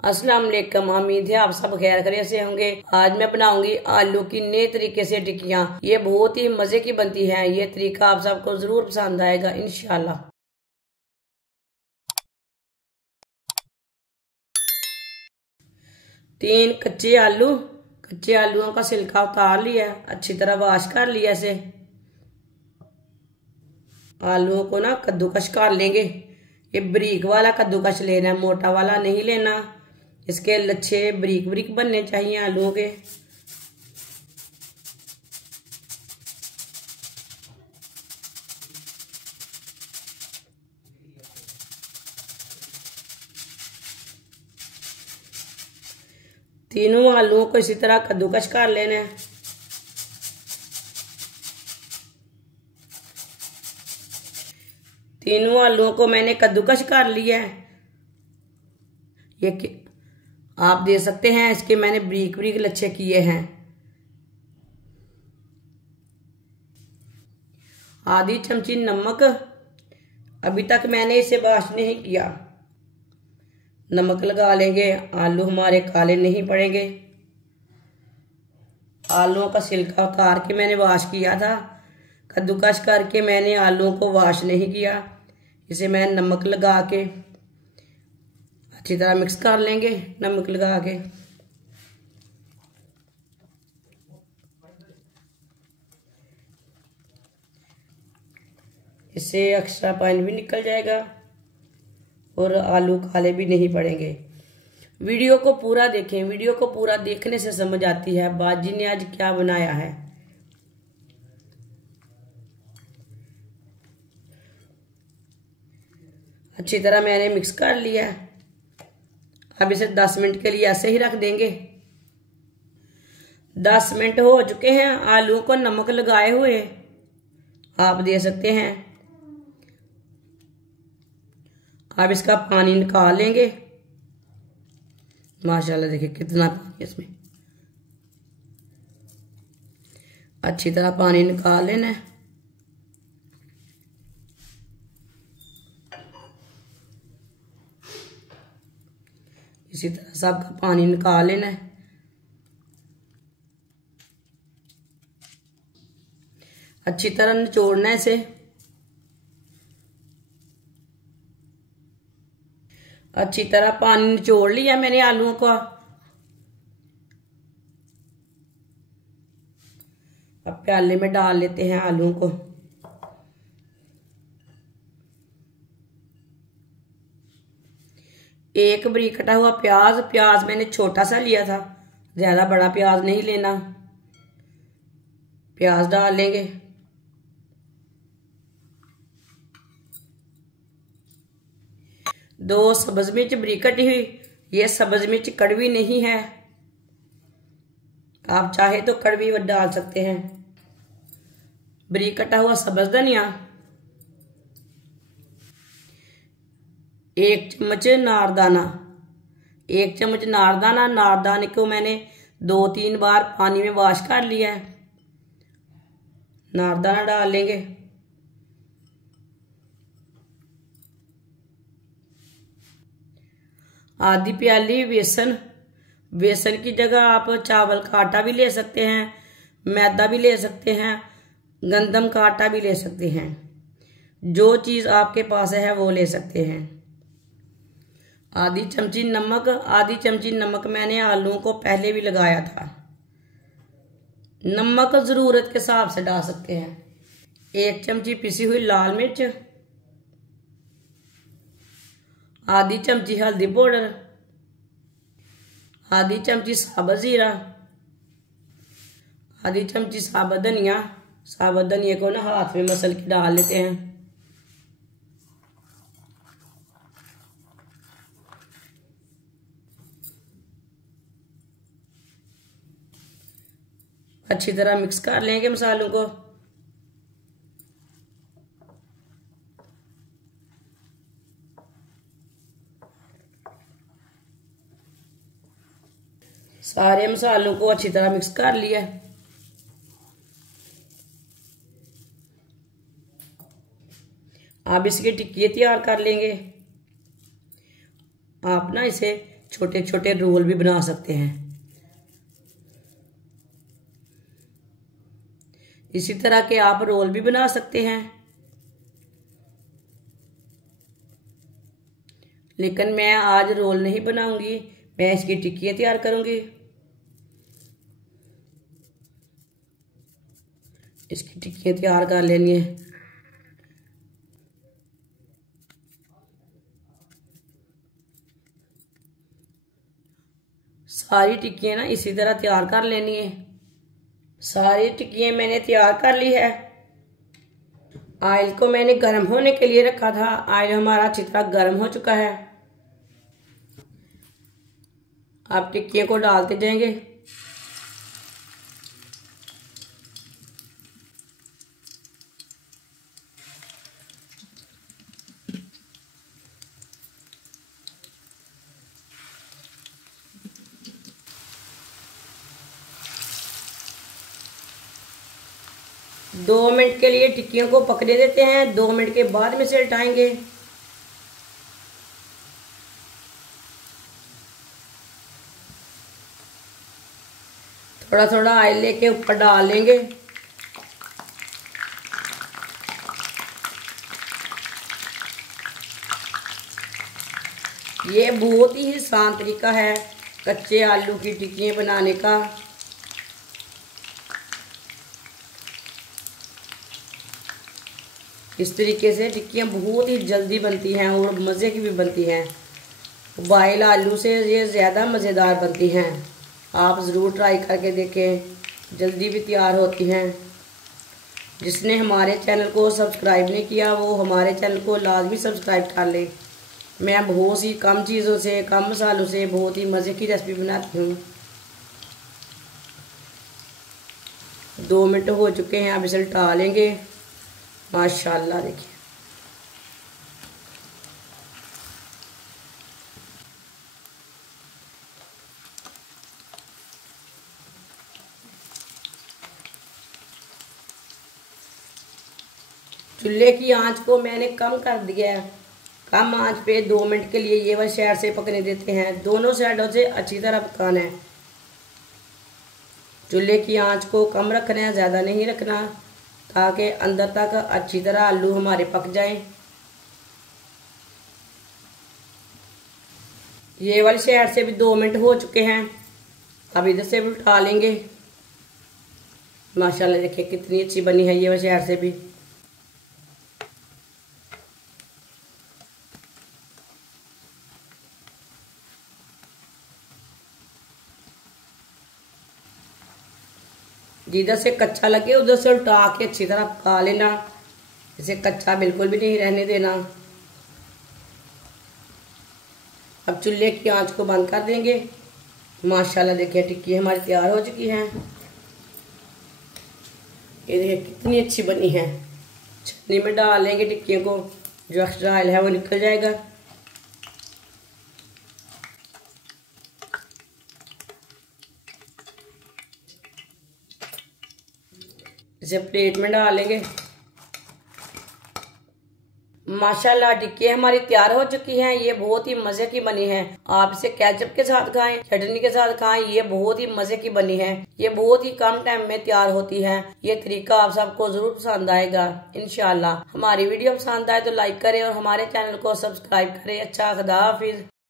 अस्सलाम वालेकुम। उम्मीद है आप सब खैर खैरियत से होंगे। आज मैं बनाऊंगी आलू की नए तरीके से टिक्कियाँ। ये बहुत ही मजे की बनती है। ये तरीका आप सबको जरूर पसंद आएगा इंशाल्लाह। 3 कच्चे आलू, कच्चे आलूओं का छिलका उतार लिया, अच्छी तरह वॉश कर लिया। इसे आलूओं को ना कद्दूकश कर लेंगे। ये बारीक वाला कद्दूकश लेना है, मोटा वाला नहीं लेना। इसके लच्छे बारीक बारीक बनने चाहिए आलूओं के। तीनों आलूओं को इसी तरह कद्दूकश कर लेना है। तीनों आलूओं को मैंने कद्दूकश कर लिया है। ये आप दे सकते हैं, इसके मैंने बारीक बारीक लच्छे किए हैं। आधी चमची नमक, अभी तक मैंने इसे वॉश नहीं किया। नमक लगा लेंगे, आलू हमारे काले नहीं पड़ेंगे। आलूओं का छिलका उतार के मैंने वॉश किया था। कद्दूकश करके मैंने आलूओं को वॉश नहीं किया। इसे मैं नमक लगा के अच्छी तरह मिक्स कर लेंगे। नमक लगा के इससे एक्स्ट्रा पानी भी निकल जाएगा और आलू काले भी नहीं पड़ेंगे। वीडियो को पूरा देखें, वीडियो को पूरा देखने से समझ आती है बाजी ने आज क्या बनाया है। अच्छी तरह मैंने मिक्स कर लिया। अब इसे 10 मिनट के लिए ऐसे ही रख देंगे। 10 मिनट हो चुके हैं। आलू को नमक लगाए हुए आप दे सकते हैं। अब इसका पानी निकाल लेंगे। माशाल्लाह देखिए कितना पानी इसमें। अच्छी तरह पानी निकाल लेना है। इसी तरह सबका पानी निकाल लेना है। अच्छी तरह निचोड़ना है इसे। अच्छी तरह पानी निचोड़ लिया मैंने आलूओं का। अब प्याले में डाल लेते हैं आलूओं को। एक बारीक कटा हुआ प्याज, प्याज मैंने छोटा सा लिया था, ज्यादा बड़ा प्याज नहीं लेना। प्याज डाल लेंगे। दो सब्ज मिर्च बारीक कटी हुई। ये सब्ज मिर्च कड़वी नहीं है, आप चाहे तो कड़वी डाल सकते हैं। बारीक कटा हुआ सब्ज धनिया, 1 चम्मच नारदाना, 1 चम्मच नारदाना। नारदाने को मैंने 2-3 बार पानी में वॉश कर लिया है। नारदाना डाल लेंगे। आधी प्याली बेसन, बेसन की जगह आप चावल का आटा भी ले सकते हैं, मैदा भी ले सकते हैं, गंदम का आटा भी ले सकते हैं। जो चीज आपके पास है वो ले सकते हैं। आधी चमची नमक, आधी चमची नमक मैंने आलूओं को पहले भी लगाया था। नमक जरूरत के हिसाब से डाल सकते हैं। 1 चमची पिसी हुई लाल मिर्च, आधी चमची हल्दी पाउडर, आधी चमची साबुत जीरा, आधी चमची साबुत धनिया। साबुत धनिया को ना हाथ में मसल के डाल लेते हैं। अच्छी तरह मिक्स कर लेंगे मसालों को। सारे मसालों को अच्छी तरह मिक्स कर लिया। अब इसकी टिक्की तैयार कर लेंगे। आप ना इसे छोटे छोटे रोल भी बना सकते हैं। इसी तरह के आप रोल भी बना सकते हैं, लेकिन मैं आज रोल नहीं बनाऊंगी, मैं इसकी टिक्कियाँ तैयार करूंगी। इसकी टिक्कियाँ तैयार कर लेनी है। सारी टिक्कियाँ ना इसी तरह तैयार कर लेनी है। सारी टिक्कियाँ मैंने तैयार कर ली है। ऑयल को मैंने गर्म होने के लिए रखा था। ऑयल हमारा अच्छी तरह गर्म हो चुका है। आप टिक्कियों को डालते जाएंगे। दो मिनट के लिए टिक्कियों को पकने देते हैं। 2 मिनट के बाद में से उठाएंगे। थोड़ा थोड़ा ऑयल लेके ऊपर डाल लेंगे। ये बहुत ही आसान तरीका है कच्चे आलू की टिक्कियाँ बनाने का। इस तरीके से टिक्कियाँ बहुत ही जल्दी बनती हैं और मज़े की भी बनती हैं। बॉयल आलू से ये ज़्यादा मज़ेदार बनती हैं। आप ज़रूर ट्राई करके देखें, जल्दी भी तैयार होती हैं। जिसने हमारे चैनल को सब्सक्राइब नहीं किया वो हमारे चैनल को लाजमी सब्सक्राइब कर ले। मैं बहुत सी कम चीज़ों से, कम मसालों से बहुत ही मज़े की रेसिपी बनाती हूँ। 2 मिनट हो चुके हैं, अब इसे उल्टा लेंगे। माशाल्लाह देखिए, चूल्हे की आंच को मैंने कम कर दिया है। कम आंच पे 2 मिनट के लिए ये वाली साइड से पकने देते हैं। दोनों साइडों से अच्छी तरह पकाना है। चूल्हे की आंच को कम रखना है, ज़्यादा नहीं रखना, ताकि अंदर तक अच्छी तरह आलू हमारे पक जाएं। ये वाली साइड से भी 2 मिनट हो चुके हैं। अब इधर से भी उठा लेंगे। माशाल्लाह देखिए कितनी अच्छी बनी है ये वाली साइड से भी। जिधर से कच्चा लगे उधर से उल्टा के अच्छी तरह पका लेना। इसे कच्चा बिल्कुल भी नहीं रहने देना। अब चूल्हे की आंच को बंद कर देंगे। माशाल्लाह देखिए टिक्की हमारी तैयार हो चुकी है। ये देखिए कितनी अच्छी बनी है। छन्नी में डाल लेंगे टिक्कियों को, जो एक्स्ट्रा ऑयल है वो निकल जाएगा। इसे प्लेट में डाल लेंगे। माशाल्लाह टिक्की हमारी तैयार हो चुकी हैं। ये बहुत ही मजे की बनी है। आप इसे केचप के साथ खाएं, चटनी के साथ खाएं, ये बहुत ही मजे की बनी है। ये बहुत ही कम टाइम में तैयार होती है। ये तरीका आप सबको जरूर पसंद आएगा इंशाल्लाह। हमारी वीडियो पसंद आए तो लाइक करें और हमारे चैनल को सब्सक्राइब करें। अच्छा, खुदा हाफिज।